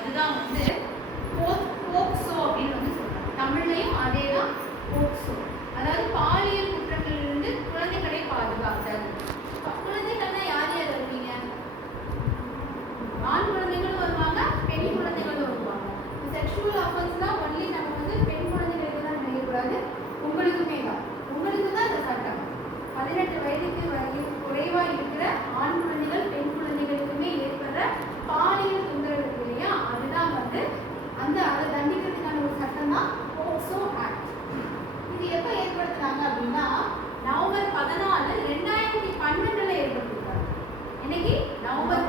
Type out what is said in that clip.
அதுதான் வந்து போக்சோ அப்படின்னு வந்து சொல்றாங்க. தமிழ்லையும் அதே தான் போக்சோ. அதாவது பாலியல் குற்றங்களிலிருந்து குழந்தைகளை பாதுகாத்தல். குழந்தைகள்னா யார் யார் வருவீங்க? ஆண் குழந்தைகளும் வருவாங்க, பெண் குழந்தைகளும் வருவாங்க. செக்ஷுவல் அஃபென்ஸ் தான் ஒன்லி நம்ம வந்து பெண் குழந்தைகளுக்கு தான் நினைக்கக்கூடாது, உங்களுக்குமே தான். உங்களுக்கு தான் இந்த சட்டம். 18 வயதுக்கு குறைவா இருக்கிற ஆண் குழந்தைகள் பெண் குழந்தைகளுக்குமே ஏற்படுற பாலியல் தொந்தரவு இருக்கு இல்லையா, அதுதான் வந்து அதை தண்டிக்கிறதுக்கான ஒரு சட்டம் தான் போக்சோ ஆக்ட். இது எப்போ ஏற்படுத்தினாங்க அப்படின்னா நவம்பர் 14, 2012 ஏற்படுத்திருக்காங்க. இன்னைக்கு நவம்பர்